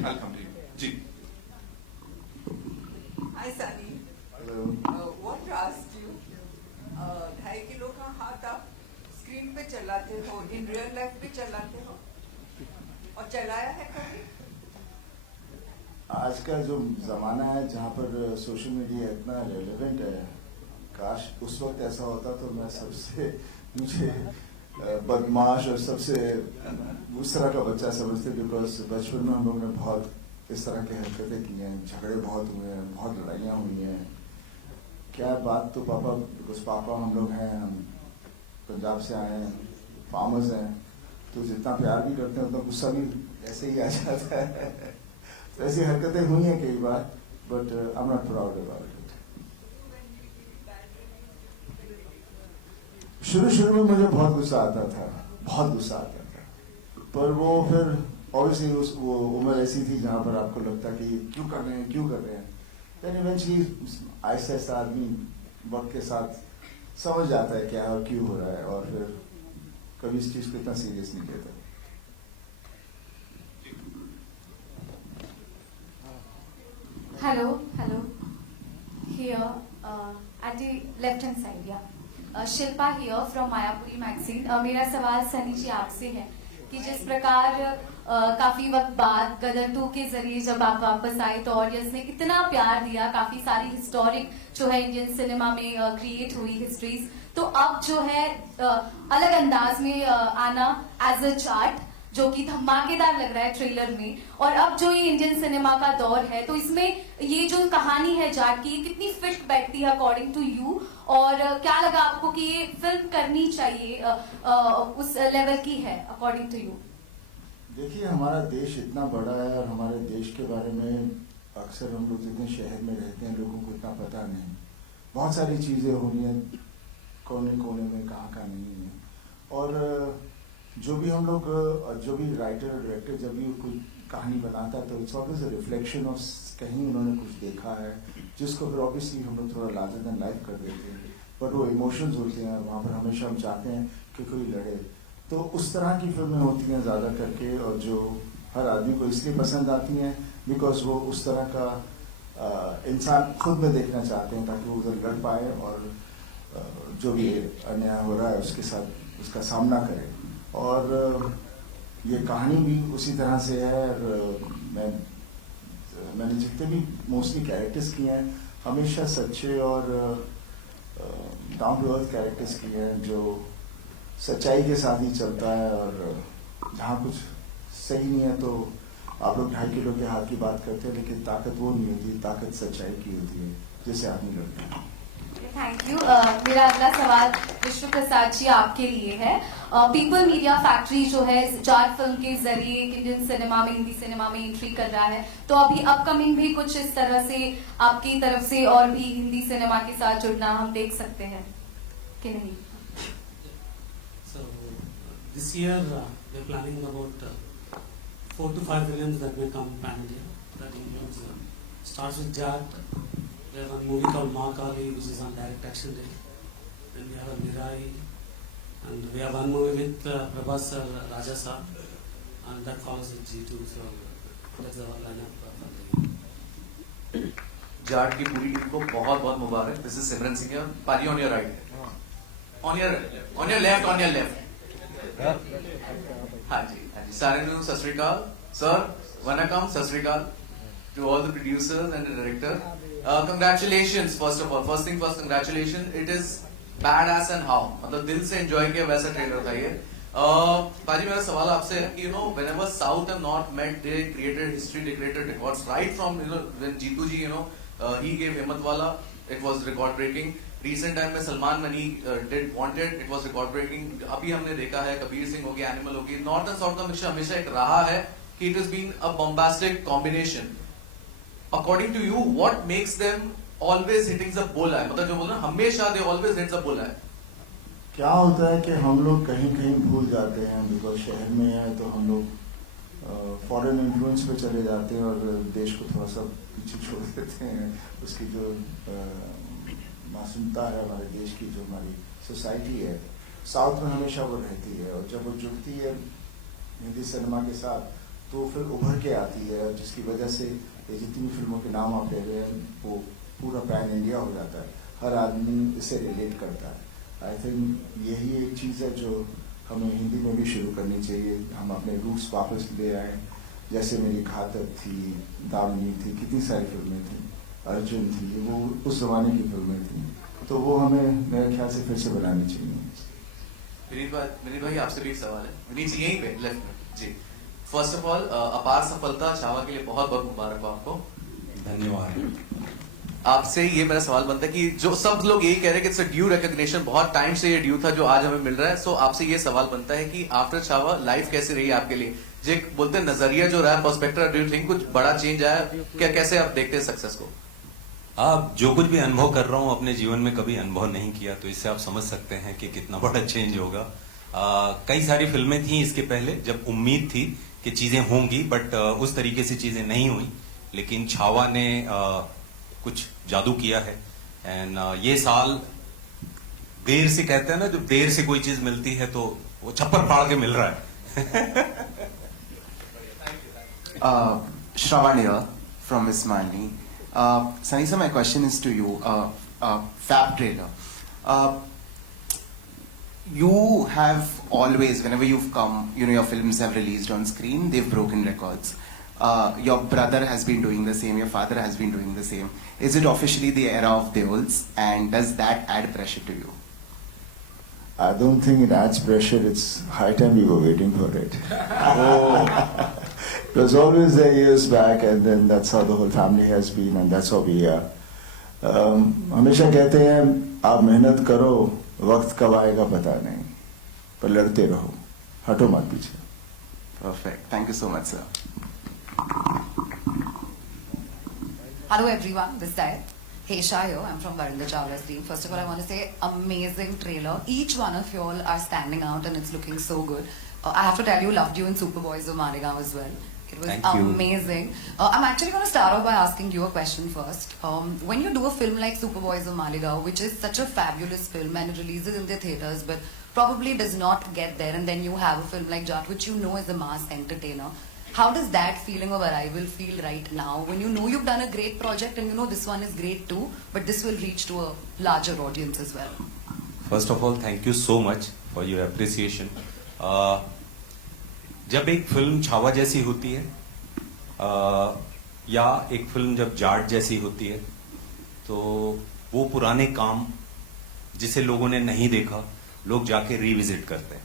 I'll come to you. जी. Hi Sunny. Hello. What asked you? 2.5 kilo का हाथ आप स्क्रीन पे चलाते हो, इन रियल लाइफ भी चलाते हो और चलाया है कभी? आज का जो जमाना है जहाँ पर सोशल मीडिया इतना रेलेवेंट है, काश उस वक्त ऐसा होता तो मैं सबसे मुझे बदमाश और सबसे उस तरह का बच्चा समझते, बिकॉज बचपन में हम लोग ने बहुत इस तरह की हरकतें की हैं, झगड़े बहुत हुए हैं, बहुत लड़ाइयाँ हुई हैं। क्या बात तो पापा, बिकॉज पापा हम लोग हैं, हम पंजाब से आए हैं, फार्मर्स हैं, तो जितना प्यार भी करते हैं उतना गुस्सा भी ऐसे ही आ जाता है। तो ऐसी हरकतें हुई हैं कई बार, but I am not proud about it. शुरू में मुझे बहुत गुस्सा आता था, बहुत गुस्सा आता था, पर वो फिर ऑब्वियसली वो उम्र ऐसी थी जहाँ पर आपको लगता कि क्यों कर रहे हैं, क्यों कर रहे हैं। देन इवेंचुअली आहिस्ता आहिस्ता आदमी वक्त के साथ समझ जाता है क्या और क्यों हो रहा है, और फिर कभी इस चीज़ को इतना सीरियस नहीं लेता। Hello. Here, at the left hand side, yeah. Shilpa here from Mayapuri magazine. मेरा सवाल सनी जी आपसे है कि जिस प्रकार काफी वक्त बाद गदर 2 के जरिए जब आप वापस आए तो ऑडियंस ने इतना प्यार दिया, काफी सारी हिस्टोरिक जो है इंडियन सिनेमा में क्रिएट हुई हिस्ट्रीज, तो अब जो है अलग अंदाज में आना एज अ चार्ट जो कि धमाकेदार लग रहा है ट्रेलर में, और अब जो ये इंडियन सिनेमा का दौर है तो इसमें ये जो कहानी है जाट की, ये कितनी फिट बैठती है अकॉर्डिंग टू यू, और क्या लगा आपको कि ये फिल्म करनी चाहिए उस लेवल की है अकॉर्डिंग टू यू? देखिए, हमारा देश इतना बड़ा है और हमारे देश के बारे में अक्सर हम लोग जितने शहर में रहते हैं लोगों को इतना पता नहीं। बहुत सारी चीज़ें होनी है कोने कोने में, कहाँ नहीं है, और जो भी हम लोग, जो भी राइटर और डायरेक्टर जब भी कोई कहानी बनाता है तो it's always a reflection of कहीं उन्होंने कुछ देखा है, जिसको फिर ऑब्वियसली हम लोग थोड़ा लार्जर देन लाइफ कर देते हैं, बट वो इमोशंस होते हैं, वहाँ पर हमेशा हम चाहते हैं कि कोई लड़े। तो उस तरह की फिल्में होती हैं ज़्यादा करके, और जो हर आदमी को इसलिए पसंद आती हैं बिकॉज वो उस तरह का इंसान खुद में देखना चाहते हैं, ताकि वो उधर लड़ पाए और जो भी अन्याय हो रहा है उसके साथ उसका सामना करें। और ये कहानी भी उसी तरह से है। मैंने जितने भी मोस्टली कैरेक्टर्स किए हैं हमेशा सच्चे और डाउन टू अर्थ कैरेक्टर्स किए हैं, जो सच्चाई के साथ ही चलता है, और जहाँ कुछ सही नहीं है तो आप लोग 2.5 किलो के हाथ की बात करते हैं, लेकिन ताकत वो नहीं होती, ताकत सच्चाई की होती है जिससे आदमी लड़ता है। Thank you. मेरा अगला सवाल विष्णु प्रसाद जी आपके लिए है। पीपल मीडिया फैक्ट्री जो है जाट फिल्म के जरिए इंडियन सिनेमा में, हिंदी सिनेमा में एंट्री कर रहा है, तो अभी अपकमिंग भी कुछ इस तरह से आपकी तरफ से और भी हिंदी सिनेमा के साथ जुड़ना हम देख सकते हैं कि नहीं? So this year we're planning about 4 to 5 films that will come pan India. That includes starts with Jat. We have a movie called Mahakali, which is on direct action day. Then we have a Mirai, and we have one movie with Prabhas sir, Raja sir, and that follows with G2. So that's the lineup. Jat की पूरी team को बहुत बहुत मुबारक। This is सिमरन सिंह, पाजी on your right, on your left, on your left. हाँ जी, सारे नु सत श्री अकाल सर, वनकम, सत श्री अकाल to all the producers and the director. Congratulations, first of all. First thing first, congratulations. It is badass and how. मतलब दिल से enjoy किया वैसा ट्रेलर था ये। पाजी, मेरा सवाल आपसे है कि whenever South and North met, they created history, they created records. Right from when Jeetu ji, he gave Himmatwala, it was record breaking. Recent time में Salman money did Wanted, it was record breaking. अभी हमने देखा है कबीर सिंह हो गया, animal हो गई। North and south का मिक्सचर हमेशा एक रहा है कि it has been a bombastic combination. According to you, what makes them always hitting the bullseye? मतलब जो बोल रहे हैं हमेशा they always hit the bullseye. क्या होता है कि हम लोग कहीं कहीं भूल जाते हैं, बिकॉज शहर में है तो हम लोग फॉरेन इन्फ्लुएंस पे चले जाते हैं और देश को थोड़ा सा पीछे छोड़ देते हैं। उसकी जो मासूमता है हमारे देश की, जो हमारी सोसाइटी है, साउथ में हमेशा वो रहती है, और जब वो जुड़ती है हिंदी सिनेमा के साथ तो फिर उभर के आती है, जिसकी वजह से ये जितनी फिल्मों के नाम आप ले रहे हैं वो पूरा पैन इंडिया हो जाता है, हर आदमी इससे रिलेट करता है। आई थिंक यही एक चीज़ है जो हमें हिंदी में भी शुरू करनी चाहिए, हम अपने रूट्स वापस ले आए। जैसे मेरी घातक थी, दामिनी थी, कितनी सारी फिल्में थी, अर्जुन थी, वो उस जमाने की फिल्में थी, तो वो हमें मेरे ख्याल से फिर से बनानी चाहिए। विनीत भाई आपसे भी एक सवाल है। विनीत जी यहीं पे लेफ्ट में जी। फर्स्ट ऑफ ऑल अपार सफलता छावा के लिए बहुत बहुत मुबारक हो आपको। धन्यवाद। आपसे ये मेरा सवाल बनता है कि जो सब लोग यही कह रहे हैं कि इट्स अ ड्यू रिकॉग्निशन, बहुत टाइम से ये ड्यू था जो आज हमें मिल रहा है। सो आपसे ये सवाल बनता है कि आफ्टर छावा लाइफ कैसी रही आपके लिए? जो बोलते हैं नजरिया जो रहा, पर्सपेक्टिव, डू यू थिंक कुछ बड़ा चेंज आया क्या? कैसे आप देखते हैं सक्सेस को? आप जो कुछ भी अनुभव कर रहा हूं अपने जीवन में कभी अनुभव नहीं किया, तो इससे आप समझ सकते हैं कि कितना बड़ा चेंज होगा। कई सारी फिल्में थी इसके पहले जब उम्मीद थी कि चीजें होंगी, बट उस तरीके से चीजें नहीं हुई। लेकिन छावा ने कुछ जादू किया है। एंड ये साल देर से, कहते हैं ना, जब देर से कोई चीज मिलती है तो वो छप्पर फाड़ के मिल रहा है। Shravan here from Ismaili. Sunny sir, my question is to you. Fab trailer. You have always, whenever you've come, your films have released on screen, they've broken records. Your brother has been doing the same, your father has been doing the same. Is it officially the era of Deols, and does that add pressure to you? I don't think it adds pressure. It's high time we were waiting for it. It was always there years back, and then that's how the whole family has been, and that's how we are. हमेशा कहते हैं आप मेहनत करो, वक्त कब आएगा पता नहीं, पर लड़ते रहो, हटो मत पीछे। Perfect. Thank you so much, sir. Hello everyone, this side. Hey Shah here, I'm from Varinder Chawla's team. First of all, I want to say amazing trailer. Each one of you all are standing out and it's looking so good. I have to tell you, loved you in Superboys of Maligaon as well. It was Thank you. amazing. I'm actually going to start off by asking you a question first. When you do a film like Superboys of Maligaon, which is such a fabulous film and it releases in the theatres but probably does not get there, and then you have a film like Jat, which you know is a mass entertainer. How does that feeling of arrival feel right now when you know you've done a great project and you know this one is great too, but this will reach to a larger audience as well? First of all thank you so much for your appreciation. जब एक film Chhaava जैसी होती है या एक film जब जाट जैसी होती है, तो वो पुराने काम जिसे लोगों ने नहीं देखा लोग जाके रिविजिट करते हैं।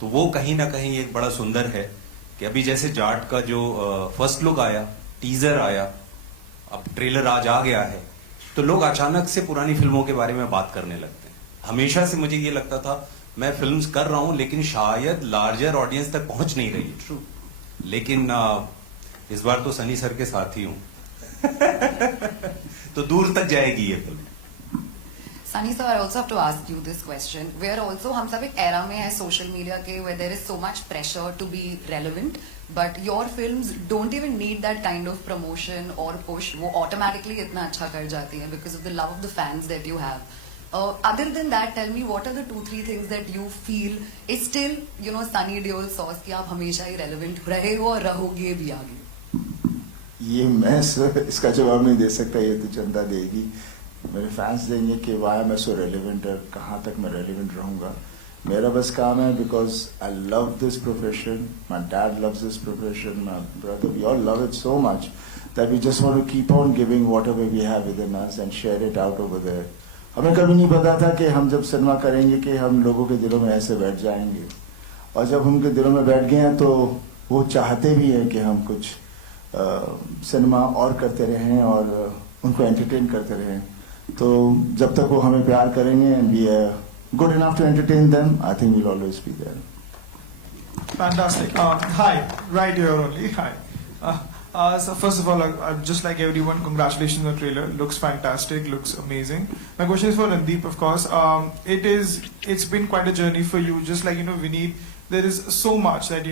तो वो कहीं ना कहीं एक बड़ा सुंदर है कि अभी जैसे जाट का जो फर्स्ट लुक आया, टीजर आया, अब ट्रेलर आज आ गया है, तो लोग अचानक से पुरानी फिल्मों के बारे में बात करने लगते हैं। हमेशा से मुझे ये लगता था मैं फिल्म्स कर रहा हूं लेकिन शायद लार्जर ऑडियंस तक पहुंच नहीं रही। ट्रू। लेकिन इस बार तो सनी सर के साथ ही हूं तो दूर तक जाएगी ये film. Sunny sir, I also have to ask you this question. We are also, हम सब एक era में है social media के where there is so much pressure to be relevant, but your films don't even need that kind of promotion or push. वो automatically इतना अच्छा कर जाती हैं because of the love of the fans that you have. Other than that, tell me what are the 2-3 things that you feel is still, Sunny Deol sauce कि आप हमेशा ही relevant रहे हो और रहोगे भी आगे? ये मैं इसका जवाब नहीं दे सकता, ये तो चंदा देगी, मेरे फैंस देंगे कि वाई मैं सो रेलिवेंट है, कहाँ तक मैं रेलिवेंट रहूँगा। मेरा बस काम है because I love this profession, my dad loves this profession, my brother, we all love it so much that we just want to keep on giving whatever we have within us and share it out over there. हमें कभी नहीं पता था कि हम जब cinema करेंगे कि हम लोगों के दिलों में ऐसे बैठ जाएंगे, और जब उनके दिलों में बैठ गए हैं तो वो चाहते भी हैं कि हम कुछ सिनेमा और करते रहें और उनको एंटरटेन करते रहें। तो जब तक वो हमें प्यार करेंगे and we are good enough to entertain them, I think we'll always be there. Fantastic. Hi, right here only. Hi. So first of all, just like everyone, congratulations on the trailer. Looks fantastic. Looks amazing. My question is for Randeep, of course. It's been quite a journey for you. Just like Vineet, there is so much that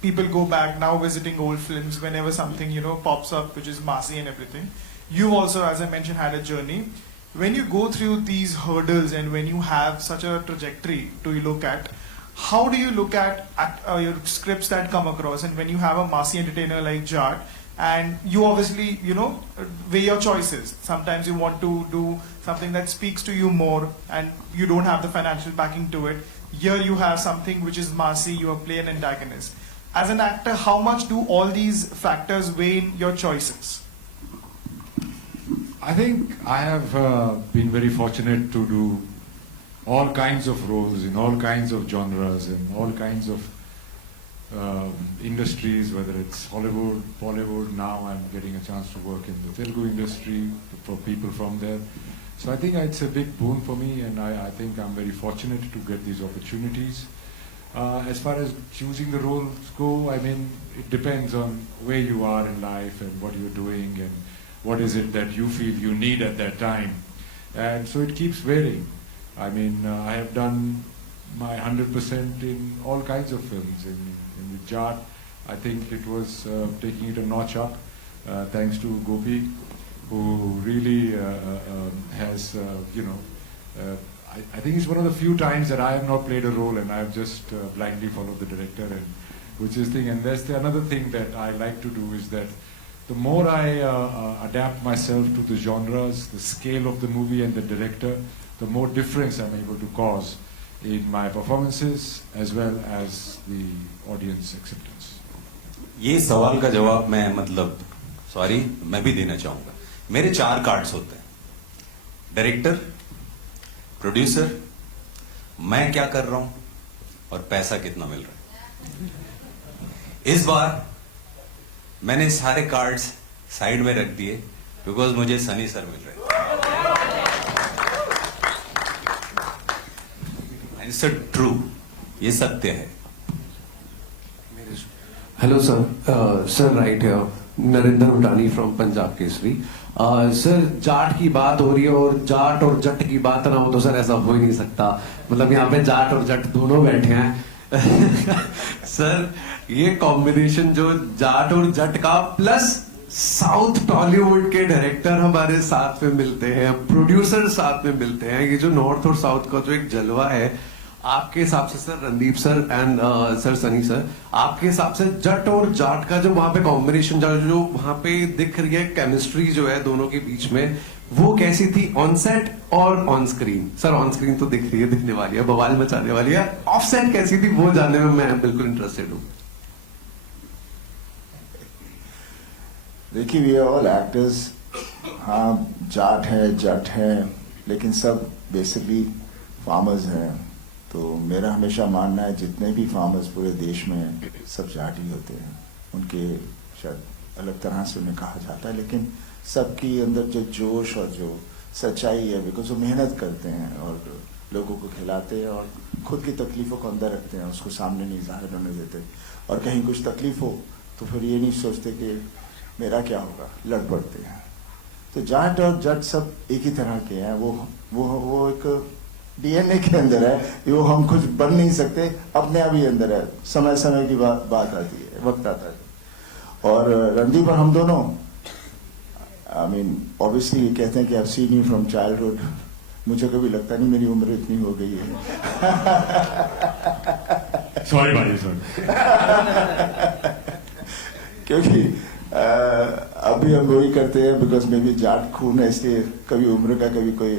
people go back now visiting old films whenever something pops up which is massy and everything. You also, as I mentioned, had a journey. When you go through these hurdles and when you have such a trajectory to look at, how do you look at your scripts that come across, and when you have a massy entertainer like Jat, and you obviously, weigh your choices. Sometimes you want to do something that speaks to you more, and you don't have the financial backing to it. Here you have something which is massy, you play an antagonist. As an actor, how much do all these factors weigh in your choices? I think I have been very fortunate to do all kinds of roles in all kinds of genres and all kinds of industries, whether it's Hollywood, Bollywood. Now I'm getting a chance to work in the Telugu industry for people from there. So I think it's a big boon for me, and I think I'm very fortunate to get these opportunities. As far as choosing the roles go, I mean, it depends on where you are in life and what you're doing and what is it that you feel you need at that time. And so it keeps varying. I mean, I have done my 100% in all kinds of films. In Jat, I think it was taking it a notch up, thanks to Gopi, who really has, I think it's one of the few times that I have not played a role and I have just blindly followed the director, and which is thing. And that's another thing that I like to do, is that the more I adapt myself to the genres, the scale of the movie and the director, the more difference I'm able to cause in my performances as well as the audience acceptance. ये सवाल का जवाब मैं भी देना चाहूंगा. मेरे 4 cards होते हैं: डायरेक्टर, प्रोड्यूसर, मैं क्या कर रहा हूं और पैसा कितना मिल रहा है. इस बार मैंने सारे कार्ड्स साइड में रख दिए बिकॉज मुझे सनी सर मिल रहे हैं. इट्स ट्रू, ये सत्य है. Hello sir, sir right here, Narendra Utani from Punjab Kesari. Sir, Jat की बात हो रही है और जाट और जट की बात ना हो तो सर ऐसा हो ही नहीं सकता. मतलब यहाँ पे जाट और जट दोनों बैठे हैं. सर, ये कॉम्बिनेशन जो जाट और जट का, प्लस साउथ टॉलीवुड के डायरेक्टर हमारे साथ में मिलते हैं, प्रोड्यूसर साथ में मिलते हैं, ये जो नॉर्थ और साउथ का जो एक जलवा है, आपके हिसाब से sir, Randeep sir and sir Sunny sir, आपके हिसाब से जट और जाट का जो वहां पे कॉम्बिनेशन, जो वहां पे दिख रही है केमिस्ट्री जो है दोनों के बीच में, वो कैसी थी ऑन सेट और on screen? Sir, on screen तो दिख रही है, दिखने वाली है, बवाल मचाने वाली है. ऑफ सेट कैसी थी वो जानने में मैं बिल्कुल इंटरेस्टेड हूँ. देखिए, वी आर ऑल एक्टर्स. हाँ, जाट है, जट है, लेकिन सब बेसिकली फार्मर्स हैं. तो मेरा हमेशा मानना है जितने भी फार्मर्स पूरे देश में हैं, सब जाट ही होते हैं. उनके शायद अलग तरह से उन्हें कहा जाता है, लेकिन सबकी अंदर जो जोश और जो सच्चाई है, बिकॉज वो मेहनत करते हैं और लोगों को खिलाते हैं और खुद की तकलीफ़ों को अंदर रखते हैं, उसको सामने नहीं जाहिर होने देते. और कहीं कुछ तकलीफ हो तो फिर ये नहीं सोचते कि मेरा क्या होगा, लड़ पड़ते हैं. तो जाट और जट सब एक ही तरह के हैं. वो एक डीएनए के अंदर है, वो हम कुछ बन नहीं सकते, अपने आप ही अंदर है. समय समय की बात आती है, वक्त आता है. और रणदीप और हम दोनों, आई मीन ऑब्वियसली कहते हैं कि I have seen you from childhood. मुझे कभी लगता नहीं मेरी उम्र इतनी हो गई है. सॉरी भाई सर. क्योंकि अभी हम वही करते हैं बिकॉज मे बी जाट खून है, इसलिए कभी उम्र का कभी कोई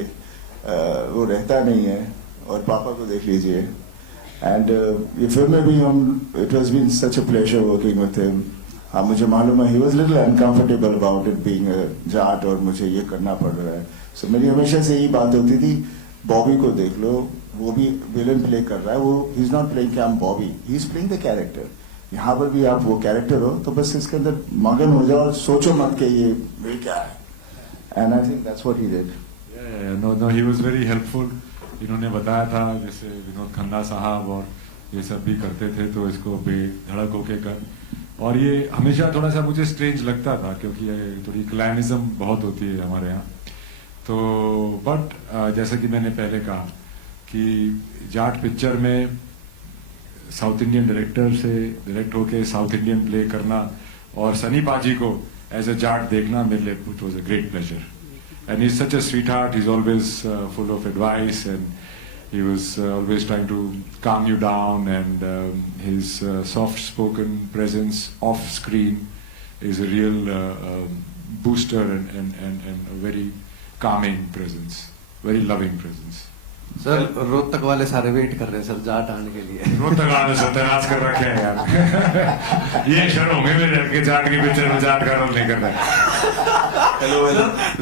वो रहता नहीं है. और पापा को देख लीजिए. एंड ये फिल्म में भी हम, it was been such a pleasure working with him. हाँ, मुझे मालूम है he was little uncomfortable about it being Jat और मुझे ये करना पड़ रहा है. सो मेरी हमेशा से यही बात होती थी, बॉबी को देख लो, वो भी विलन प्ले कर रहा है. वो ही इज नॉट प्लेइंग कि I am Bobby, he is playing the character. यहाँ पर भी आप वो कैरेक्टर हो तो बस इसके अंदर मगन हो जाओ, सोचो मत कि ये क्या है. And I think that's what he did. No, he was very helpful. इन्होंने बताया था जैसे विनोद खन्ना साहब और ये सब भी करते थे, तो इसको बेधड़क होके कर. और ये हमेशा थोड़ा सा मुझे स्ट्रेंज लगता था क्योंकि थोड़ी क्लैनिज्म बहुत होती है हमारे यहाँ. तो बट जैसा कि मैंने पहले कहा कि जाट पिक्चर में साउथ इंडियन डायरेक्टर से डायरेक्ट होके साउथ इंडियन प्ले करना और सनी पाजी को एज अ जाट देखना मेरे लिए it was a great pleasure. And he's such a sweetheart. He's always full of advice, and He was always trying to calm you down, and his soft-spoken presence off screen is a real booster and a very calming presence, very loving presence. Sir Rohtak वाले सारे wait कर रहे हैं sir Jat आने के लिए। रोहतक वाले सत्यानाश कर रखे हैं यार। ये क्षण होंगे मेरे के जाट की पिक्चर में जाट का रोल नहीं करना है। हेलो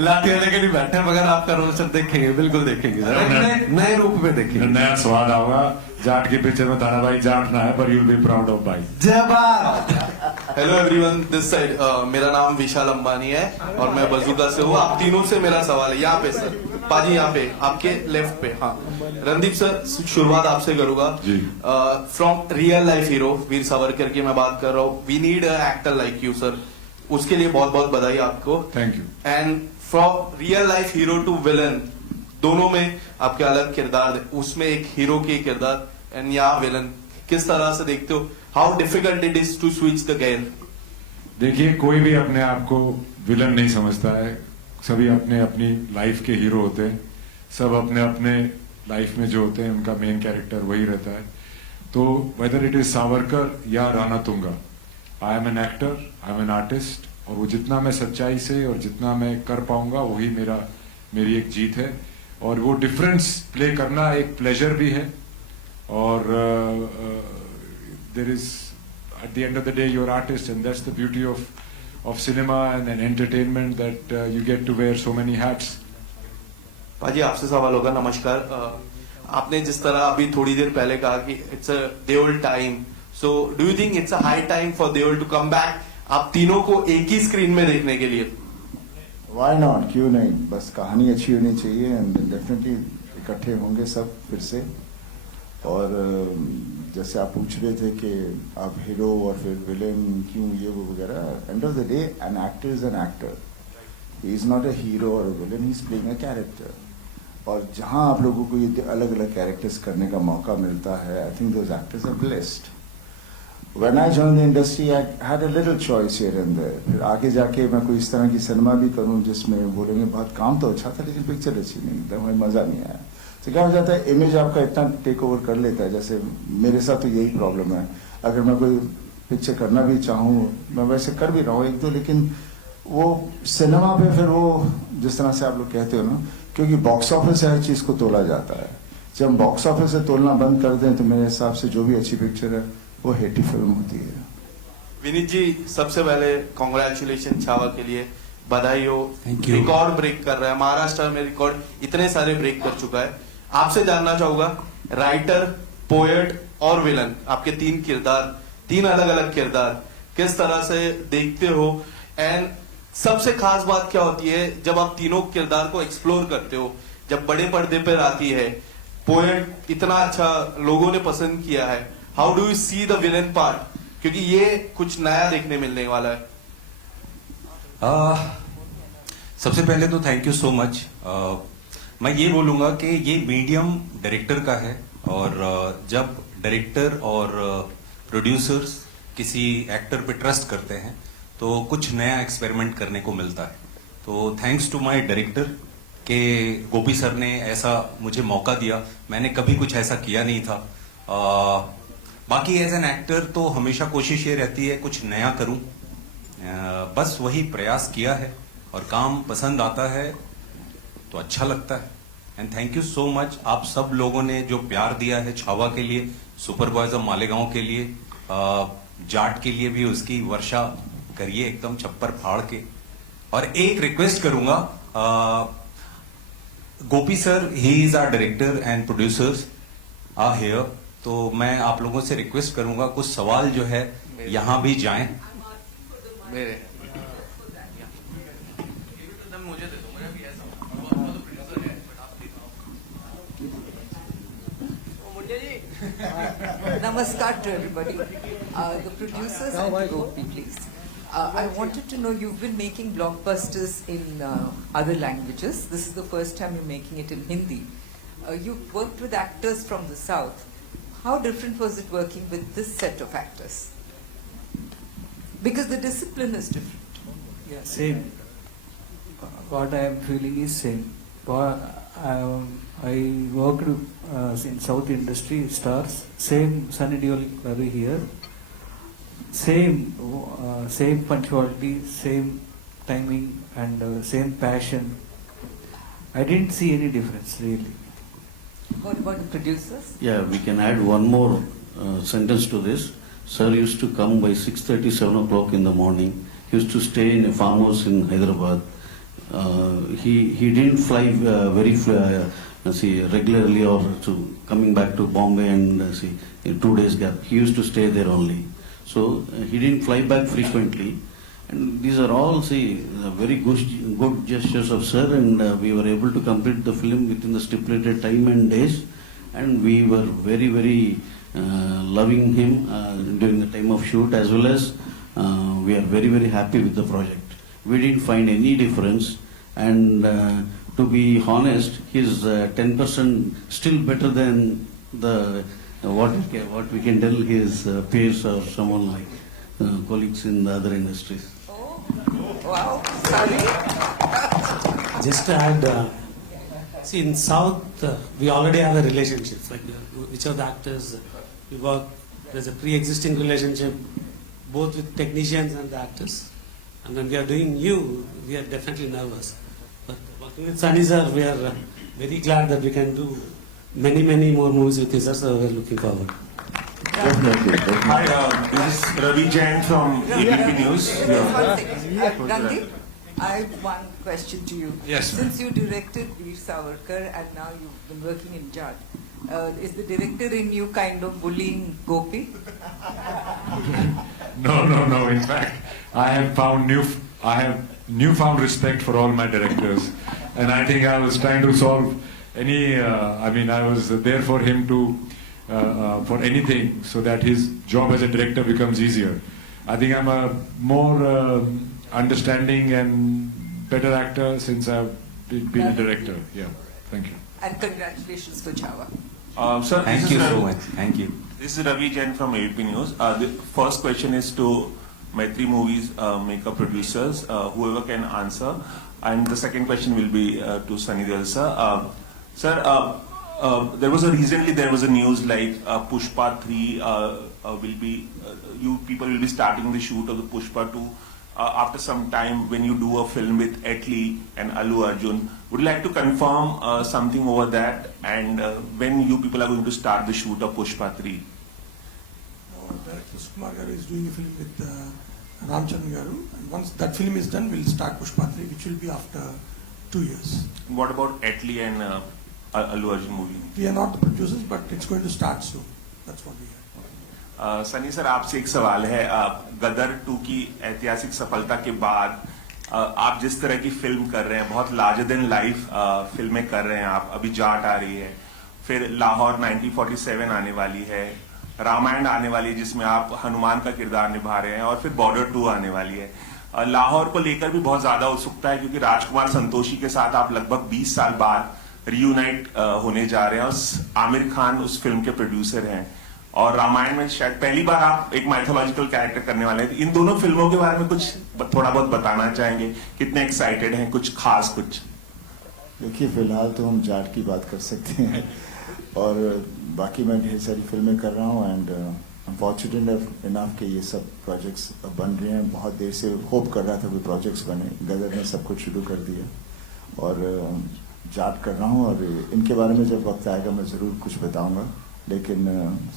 लाठी वाले के लिए बैठे हैं, मगर आपका रोल सर देखेंगे, बिल्कुल देखेंगे सर, नए रूप में देखेंगे, नया स्वाद आएगा। जाट की पिक्चर में तारा भाई जाट ना है, पर you'll be proud of भाई। जय Bharat. Hello everyone, this side मेरा नाम विशाल अंबानी है और मैं बजूका से हूँ। आप तीनों से मेरा सवाल है, यहाँ पे सर, पाजी यहाँ पे आपके लेफ्ट पे। हाँ रणदीप सर, शुरुआत आपसे करूंगा। From real life hero Veer Savarkar की मैं बात कर रहा हूँ। We need a actor like you sir, उसके लिए बहुत बहुत बधाई आपको। Thank you. And from real life hero to villain, दोनों में आपके अलग किरदार, उसमें एक हीरो के किरदार एंड यहाँ विलन, किस तरह से देखते हो? How difficult it is to switch the gear? देखिए, कोई भी अपने आप को विलन नहीं समझता है, सभी अपने अपनी लाइफ के हीरो होते हैं। सब अपने अपने लाइफ में जो होते हैं उनका मेन कैरेक्टर वही रहता है। तो वेदर इट इज सावरकर या Rana Tunga, I am an actor, I am an artist, और वो जितना मैं सच्चाई से और जितना मैं कर पाऊंगा वही मेरी एक जीत है। और वो डिफरेंस प्ले करना एक प्लेजर भी है, और there is at the end of the day you're artist, and that's the beauty of cinema and entertainment, that you get to wear so many hats. पाजी आपसे सवाल होगा। नमस्कार। आपने जिस तरह अभी थोड़ी देर पहले कहा कि it's a Deol time, so do you think it's a high time for Deol to come back, आप तीनों को एक ही स्क्रीन में देखने के लिए? Why not? क्यों नहीं, बस कहानी अच्छी होनी चाहिए, एंड डेफिनेटली इकट्ठे होंगे सब फिर से। और जैसे आप पूछ रहे थे कि आप हीरो और फिर विलेन क्यों, ये वो वगैरह, end of the day an actor is an actor, he is not a hero और a villain, he is playing a character. और जहां आप लोगों को ये अलग अलग कैरेक्टर्स करने का मौका मिलता है, I think those actors are blessed. When I joined the industry, I had a little choice here and there. फिर आगे जाके मैं कोई इस तरह की सिनेमा भी करूं जिसमें बोलेंगे बहुत काम तो अच्छा था लेकिन पिक्चर अच्छी नहीं, तो हमें मजा नहीं आया। तो क्या हो जाता है, इमेज आपका इतना टेक ओवर कर लेता है। जैसे मेरे साथ तो यही प्रॉब्लम है, अगर मैं कोई पिक्चर करना भी चाहूँ, मैं वैसे कर भी रहा हूँ एक दो, लेकिन वो सिनेमा पे फिर वो जिस तरह से आप लोग कहते हो ना, क्योंकि बॉक्स ऑफिस से हर चीज को तोला जाता है। जब हम बॉक्स ऑफिस से तोलना बंद कर दें तो मेरे हिसाब से जो भी अच्छी पिक्चर है वो हिट फिल्म होती है। विनीत जी, सबसे पहले कॉन्ग्रेचुलेशन छावा के लिए, बधाई हो। रिकॉर्ड ब्रेक कर रहा है, महाराष्ट्र में रिकॉर्ड इतने सारे ब्रेक कर चुका है। आपसे जानना चाहूंगा, राइटर, पोएट और विलन, आपके तीन किरदार, तीन अलग अलग किरदार, किस तरह से देखते हो? एंड सबसे खास बात क्या होती है जब आप तीनों किरदार को एक्सप्लोर करते हो, जब बड़े पर्दे पर आती है? पोएट इतना अच्छा लोगों ने पसंद किया है, how do you see the villain part, क्योंकि ये कुछ नया देखने मिलने वाला है। सबसे पहले तो थैंक यू सो मच। मैं ये बोलूंगा कि ये मीडियम डायरेक्टर का है, और जब डायरेक्टर और प्रोड्यूसर्स किसी एक्टर पे ट्रस्ट करते हैं तो कुछ नया एक्सपेरिमेंट करने को मिलता है। तो थैंक्स टू माय डायरेक्टर के गोपी सर ने ऐसा मुझे मौका दिया, मैंने कभी कुछ ऐसा किया नहीं था। बाकी एज एन एक्टर तो हमेशा कोशिश ये रहती है कुछ नया करूं, बस वही प्रयास किया है, और काम पसंद आता है तो अच्छा लगता है। And thank you so much, आप सब लोगों ने जो प्यार दिया है छावा के लिए, सुपरवाइजर मालेगांव के लिए, जाट के लिए भी उसकी वर्षा करिए एकदम छप्पर फाड़ के। और एक रिक्वेस्ट करूंगा, Gopi sir, he is our director and producers are here, तो मैं आप लोगों से रिक्वेस्ट करूंगा कुछ सवाल जो है यहां भी जाएं। मेरे मुझे दे दो, मुझे भी ऐसा प्रोड्यूसर है, बट आप Namaskar to everybody. The producers and Gopi, please. I wanted to know, you've been making blockbusters in other languages. This is the first time you're making it in Hindi. You've worked with actors from the South. How different was it working with this set of actors? Because the discipline is different. Yeah, same. What I am feeling is same. I worked in South Industry Stars, same Sunny Deol Ravi here, same punctuality, same timing, and same passion. I didn't see any difference really. What about the producers? Yeah, we can add one more sentence to this. Sir used to come by 6:30, 7 o'clock in the morning. He used to stay in a farmhouse in Hyderabad. He didn't fly regularly or to coming back to Bombay and in 2 days gap. He used to stay there only. So he didn't fly back frequently. And these are all very good gestures of sir, and we were able to complete the film within the stipulated time and days, and we were very, very loving him during the time of shoot, as well as we are very, very happy with the project. We didn't find any difference, and to be honest, his 10% still better than the what we can tell his peers or someone like colleagues in the other industries. Wow, sorry. Just to add, in South, we already have a relationship. Like which of the actors we work, there's a pre-existing relationship both with technicians and the actors. And when we are doing new, we are definitely nervous. But working with Sunny sir, we are very glad that we can do many, many more movies with you, sir. So we're looking forward. Definitely. Hi, this is Ravi Jain from ABP News. Randeep, I have one question to you. Yes, Since you directed Veer Savarkar and now you've been working in Jat, is the director in you kind of bullying Gopi? No. In fact, I have newfound respect for all my directors, and I think I was trying to solve any. I was there for him to for anything, so that his job as a director becomes easier. I think I'm a more understanding and better actor since I've been a director. Yeah, thank you. And congratulations for Java. Sir, Thank you so much. Thank you. This is Ravi Jain from ABP News. The first question is to Maitri Movies makeup producers, whoever can answer. And the second question will be to Sunny Deol sir. Sir, there was a news like Pushpa 3 will be, you people will be starting the shoot of the Pushpa 2 after some time when you do a film with Atlee and Allu Arjun. Would you like to confirm something over that, and when you people are going to start the shoot of Pushpa 3? Director Sukumar Garu is doing a film with Ramcharan Garu, and once that film is done, we'll start Pushpa 3, which will be after 2 years. What about Atlee and Allu Arjun movie? We are not the producers, but it's going to start soon. That's what we hear. Sunny sir, आपसे एक सवाल है. गदर 2 की ऐतिहासिक सफलता के बाद आप जिस तरह की फिल्म कर रहे हैं, बहुत लार्जर देन लाइफ फिल्में कर रहे हैं आप. अभी जाट आ रही है, फिर लाहौर 1947 आने वाली है, रामायण आने वाली है जिसमें आप हनुमान का किरदार निभा रहे हैं, और फिर बॉर्डर 2 आने वाली है. लाहौर को लेकर भी बहुत ज्यादा उत्सुकता है क्योंकि राजकुमार संतोषी के साथ आप लगभग 20 साल बाद रियूनाइट होने जा रहे हैं, और आमिर खान उस फिल्म के प्रोड्यूसर हैं, और रामायण में शायद पहली बार आप एक माइथोलॉजिकल कैरेक्टर करने वाले हैं. इन दोनों फिल्मों के बारे में कुछ थोड़ा बहुत बताना चाहेंगे? कितने एक्साइटेड हैं? कुछ खास कुछ? देखिए, फिलहाल तो हम जाट की बात कर सकते हैं, और बाकी मैं ढेर सारी फिल्में कर रहा हूँ, एंड अनफॉर्चुनेट इनफ कि ये सब प्रोजेक्ट्स बन रहे हैं. बहुत देर से होप कर रहा था कोई प्रोजेक्ट्स बने. गदर ने सब कुछ शुरू कर दिया, और जाट कर रहा हूँ, और इनके बारे में जब वक्त आएगा मैं ज़रूर कुछ बताऊंगा, लेकिन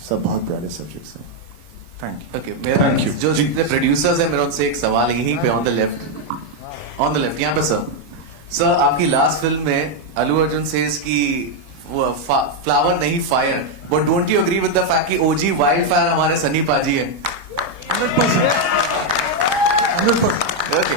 सब बहुत प्यारे सब्जेक्ट्स हैं. Thank you. ओके, मेरा जो जितने प्रोड्यूसर्स हैं, मेरा उनसे एक सवाल यहीं पे ऑन द लेफ्ट यहाँ पे. सर आपकी लास्ट फिल्म में अल्लू अर्जुन सेज की फ्लावर नहीं fire, but don't you agree with the fact कि ओजी वाइल्ड फायर हमारे सनी पाजी है? 100%. ओके,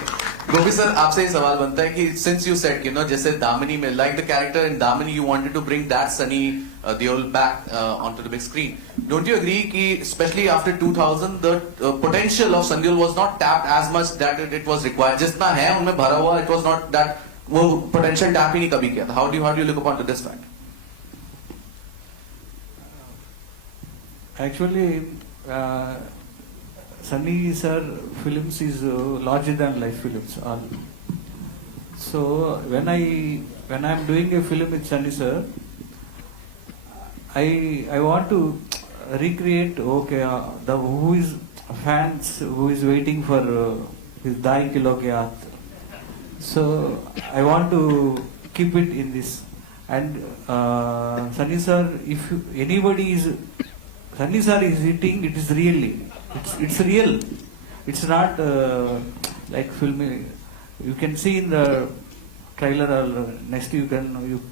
गोपी सर, आपसे ये सवाल बनता है कि सिंस यू सेड जैसे दामिनी में, like the character in Damini, you wanted to bring that Sunny Deol back onto the big screen. Don't you agree कि especially after 2000 the potential of Sunny Deol was not tapped as much that it was required? जितना है उनमें भरा हुआ, it was not that वो potential tap ही नहीं कभी किया था. How do you look upon to this fact? Actually, Sunny sir films is larger than life films. So when I'm doing a film with Sunny sir, I want to recreate. Okay, the who is fans who is waiting for his dai kilo ke haath. So I want to keep it in this. And Sunny sir, if anybody is Sunny sir is hitting, it is really, it's real. It's not like filming. You can see in the trailer or next you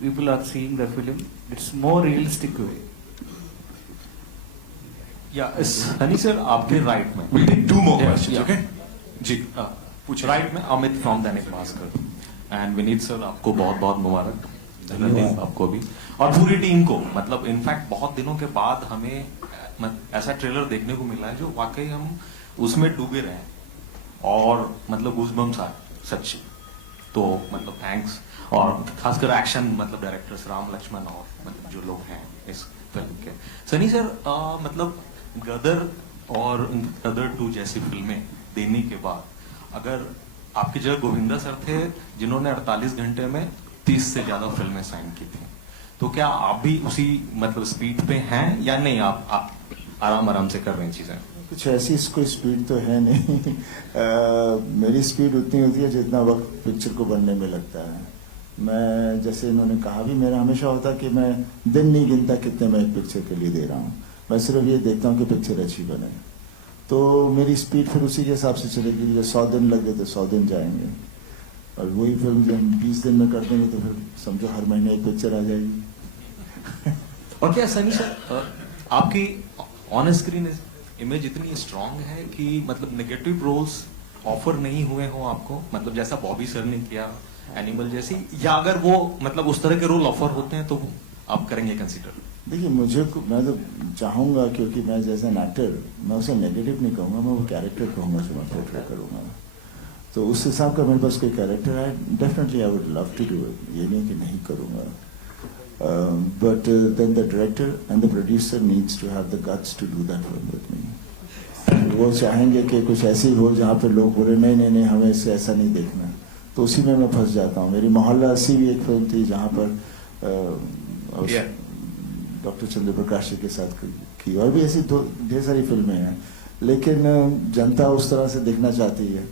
people are seeing the film. It's more realistic way. Yeah, Sunny sir, आपके right में. We'll take 2 more questions, okay? जी, पूछिए. Right में Amit from Dainik Bhaskar. And Vineet sir, आपको बहुत-बहुत मुबारक. धन्यवाद आपको भी. और पूरी टीम को, मतलब इनफैक्ट बहुत दिनों के बाद हमें ऐसा ट्रेलर देखने को मिला है जो वाकई हम उसमें डूबे रहे हैं. और मतलब गूज़बम्स आ सच्ची. तो मतलब थैंक्स. और खासकर एक्शन मतलब डायरेक्टर्स राम लक्ष्मण और मतलब जो लोग हैं इस फिल्म के. सनी सर, मतलब गदर और गदर 2 जैसी फिल्में देने के बाद अगर आपकी जगह गोविंदा सर थे जिन्होंने 48 घंटे में 30 से ज्यादा फिल्में साइन की थी, तो क्या आप भी उसी मतलब स्पीड पे हैं या नहीं? आप आराम से कर रहे हैं चीजें? कुछ ऐसी कोई स्पीड तो है नहीं. मेरी स्पीड उतनी होती है जितना वक्त पिक्चर को बनने में लगता है. मैं जैसे इन्होंने कहा भी, मेरा हमेशा होता कि मैं दिन नहीं गिनता कितने मैं एक पिक्चर के लिए दे रहा हूँ. मैं सिर्फ ये देखता हूँ कि पिक्चर अच्छी बने. तो मेरी स्पीड फिर उसी के हिसाब से चलेगी. जब 100 दिन लग गए तो 100 दिन जाएंगे. और वही फिल्म जब 20 दिन में कर देंगे तो फिर समझो हर महीने एक पिक्चर आ जाएगी. और क्या सनी सर, आपकी ऑन स्क्रीन इमेज इतनी स्ट्रांग है कि मतलब नेगेटिव रोल्स ऑफर नहीं हुए हो आपको, मतलब जैसा बॉबी सर ने किया एनिमल जैसी, या अगर वो मतलब उस तरह के रोल ऑफर होते हैं तो आप करेंगे कंसीडर? देखिए, मैं तो चाहूंगा, क्योंकि मैं जैसे एन एक्टर मैं उसे नेगेटिव नहीं कहूँगा, मैं वो कैरेक्टर कहूँगा जो मैं पोर्ट्रे करूँगा. तो उस हिसाब का मेरे पास कोई कैरेक्टर है, definitely I would love to do it. ये नहीं कि नहीं करूँगा. But then the director and the producer needs to have the guts to do that film with me. वो चाहेंगे कि कुछ ऐसी हो जहाँ पे लोग बोले नहीं हमें इससे ऐसा नहीं देखना, तो उसी में मैं फंस जाता हूँ. मेरी मोहल्ला अस्सी भी एक फिल्म थी जहाँ पर डॉक्टर चंद्र प्रकाश जी के साथ की, और भी ऐसी ढेर सारी फिल्में हैं, लेकिन जनता उस तरह से देखना चाहती है.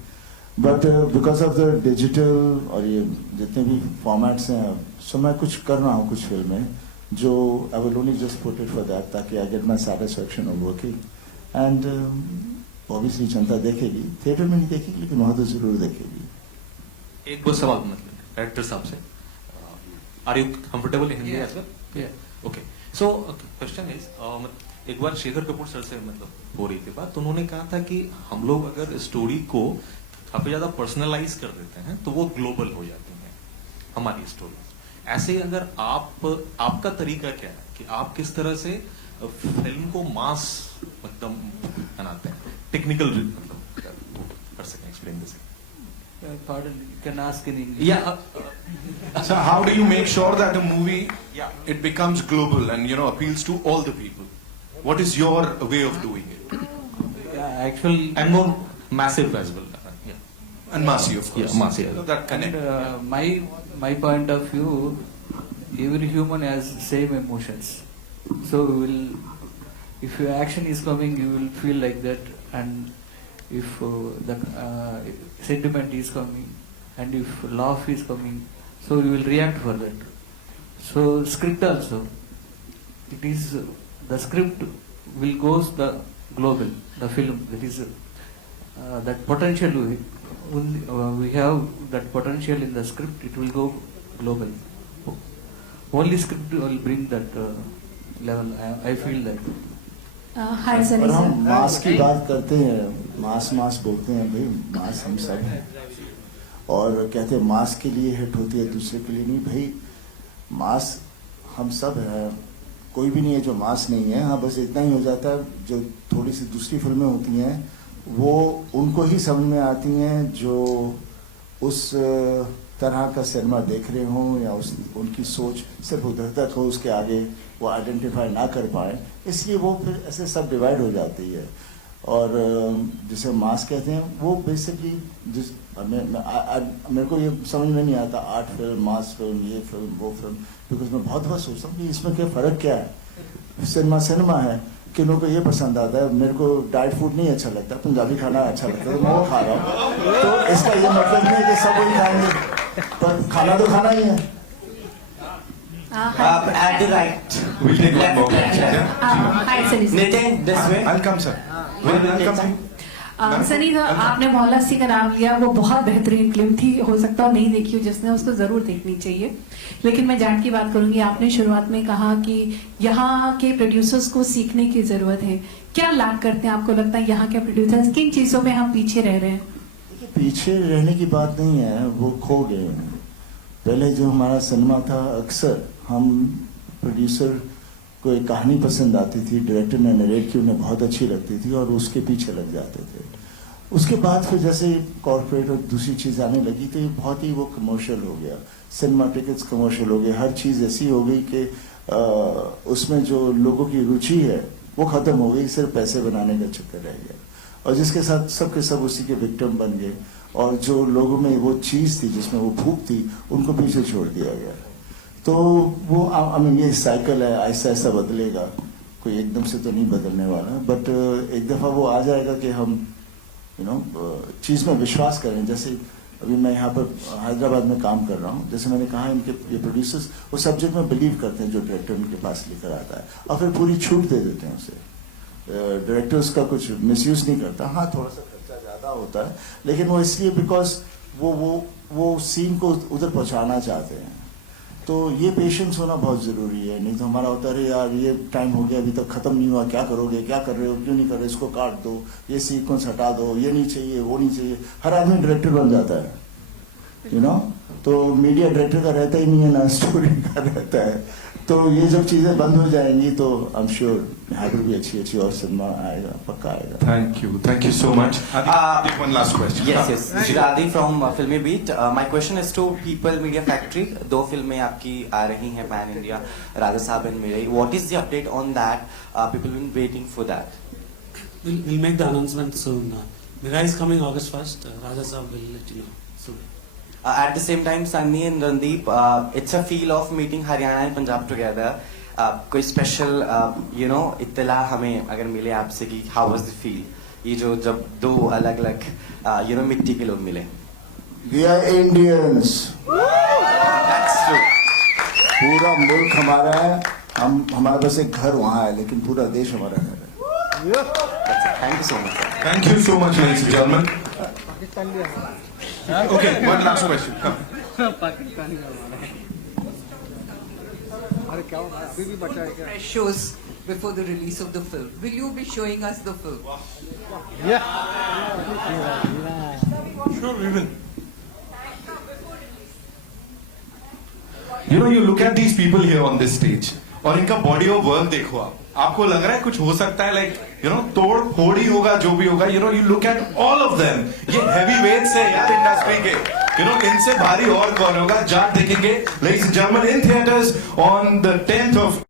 But because of the digital और ये जितने भी फॉर्मेट्स हैं, सो मैं कुछ कर रहा हूँ कुछ फिल्में जो I will only just put it for that, ताकि I get my satisfaction of working. And obviously जनता देखेगी, थिएटर में नहीं देखेगी लेकिन वहाँ तो जरूर देखेगी. एक बहुत सवाल मतलब डायरेक्टर साहब से, are you comfortable in Hindi as well? Okay, so question is, एक बार शेखर कपूर सर से मतलब हो रही थी बात, तो उन्होंने कहा था कि हम लोग अगर स्टोरी को काफी ज्यादा पर्सनलाइज कर देते हैं तो वो ग्लोबल हो जाती है हमारी स्टोरी. ऐसे अगर आपका तरीका क्या है कि आप किस तरह से फिल्म को मास एकदम बनाते हैं, टेक्निकल कर सकें, explain this? Pardon, you can ask in English. Yeah. So how do you make sure that a movie it becomes global and appeals to all the people? What is your way of doing it? Yeah, actually, and more massive as well. And massive, of course. Yeah, massive. That connect. And, my point of view, every human has same emotions. So if your action is coming, you will feel like that, and if the sentiment is coming, and if laugh is coming, so you will react for that. So script also, it is the script will goes the global, the film, that is that potential we have that potential in the script, it will go global. Only script will bring that level. I feel that. Hi, Sunny और sir. हम मास की बात करते हैं, मास बोलते हैं. भाई मास हम सब हैं, और कहते हैं मास के लिए हिट होती है, दूसरे के लिए नहीं. भाई मास हम सब हैं, कोई भी नहीं है जो मास नहीं है. हाँ, बस इतना ही हो जाता है, जो थोड़ी सी दूसरी फिल्में होती हैं वो उनको ही समझ में आती हैं जो उस तरह का सिनेमा देख रहे हों, या उनकी सोच सिर्फ उधर तक हो, उसके आगे वो आइडेंटिफाई ना कर पाए, इसलिए वो फिर ऐसे सब डिवाइड हो जाती है. और जिसे मास कहते हैं वो बेसिकली मेरे को ये समझ में नहीं आता, आर्ट फिल्म, मास फिल्म, ये फिल्म, वो फिल्म, बिकॉज मैं बहुत सोचता हूँ कि इसमें क्या फ़र्क क्या है. सिनेमा सिनेमा है, किन्हों को ये पसंद आता है, मेरे को डाइट फूड नहीं अच्छा लगता, पंजाबी खाना अच्छा लगता है, तो मैं वो खा रहा हूँ। तो इसका ये मतलब नहीं है कि सब वही खाएंगे, पर खाना तो खाना ही है। At the right. We'll take one more. Hi, Sunny. Nitin, this way. I'll come, sir. I'll come. Sunny sir, आपने मौलासी का नाम लिया, वो बहुत बेहतरीन फिल्म थी, हो सकता है नहीं देखी हो जिसने, उसको जरूर देखनी चाहिए। लेकिन मैं जाट की बात करूंगी। आपने शुरुआत में कहा कि यहाँ के प्रोड्यूसर्स को सीखने की जरूरत है, क्या लैक करते हैं आपको लगता है यहाँ के प्रोड्यूसर्स, किन चीजों में हम पीछे रह रहे हैं? पीछे रहने की बात नहीं है, वो खो गए हैं। पहले जो हमारा सिनेमा था, अक्सर हम प्रोड्यूसर को एक कहानी पसंद आती थी, डायरेक्टर ने नरेट की, उन्हें बहुत अच्छी लगती थी और उसके पीछे लग जाते थे। उसके बाद फिर जैसे कॉर्पोरेट और दूसरी चीज़ आने लगी तो ये बहुत ही वो कमर्शियल हो गया, सिनेमा टिकट्स कमर्शियल हो गए, हर चीज़ ऐसी हो गई कि उसमें जो लोगों की रुचि है वो ख़त्म हो गई, सिर्फ पैसे बनाने का चक्कर रह गया और जिसके साथ सब के सब उसी के विक्टिम बन गए और जो लोगों में वो चीज़ थी जिसमें वो भूख थी उनको पीछे छोड़ दिया गया। तो वो ये साइकिल है, ऐसा ऐसा बदलेगा, कोई एकदम से तो नहीं बदलने वाला, बट एक दफ़ा वो आ जाएगा कि हम चीज़ में विश्वास करें। जैसे अभी मैं यहाँ पर हैदराबाद में काम कर रहा हूँ, जैसे मैंने कहा इनके ये प्रोड्यूसर्स वो सब्जेक्ट में बिलीव करते हैं जो डायरेक्टर उनके पास लेकर आता है और फिर पूरी छूट दे देते हैं उसे। डायरेक्टर उसका कुछ मिसयूज़ नहीं करता, हाँ थोड़ा सा खर्चा ज़्यादा होता है लेकिन वो इसलिए बिकॉज वो सीन को उधर पहुँचाना चाहते हैं। तो ये पेशेंस होना बहुत ज़रूरी है, नहीं तो हमारा होता है यार ये टाइम हो गया अभी तक ख़त्म नहीं हुआ, क्या करोगे, क्या कर रहे हो, क्यों नहीं कर रहे, इसको काट दो, ये सीक्वेंस हटा दो, ये नहीं चाहिए, वो नहीं चाहिए। हर आदमी डायरेक्टर बन जाता है, तो मीडिया डायरेक्टर का रहता ही नहीं है ना, स्टोरी का रहता है। तो ये जब चीज़ें बंद हो जाएंगी तो आई एम श्योर हैकर भी अच्छी और सिनेमा आएगा, पक्का आएगा। Thank you so much. Take one last question. Yes. Shiradi from Filmy Beat. My question is to People Media Factory. 2 फिल्में आपकी आ रही हैं पैन इंडिया, राजा साहब एंड मेरे। What is the update on that? People been waiting for that. We'll make the announcement soon. Mira is coming August 1st. Raja Saab will let you know soon. At the same time, Sunny and Randeep, it's a feel of meeting Haryana and Punjab together. कोई special इत्तला हमें अगर मिले आपसे कि how was the feel? ये जो जब 2 अलग अलग मिट्टी के लोग मिले। We are Indians. That's true. पूरा मुल्क हमारा है, हमारा बस एक घर वहाँ है लेकिन पूरा देश हमारा घर है। Thank you so much. Thank you so much, ladies and gentlemen. Okay, one last question. Come. Shows before the release of the film. Will you be showing us the film? Sure, we will. You look at these people here on this stage और इनका body of work देखो आपको लग रहा है कुछ हो सकता है तोड़ फोड़ ही होगा जो भी होगा। You look at all of them, ये heavy weights है यार इंडस्ट्री के, इनसे भारी और कौन होगा। जाट देखेंगे ladies and gentlemen in theaters on the 10th of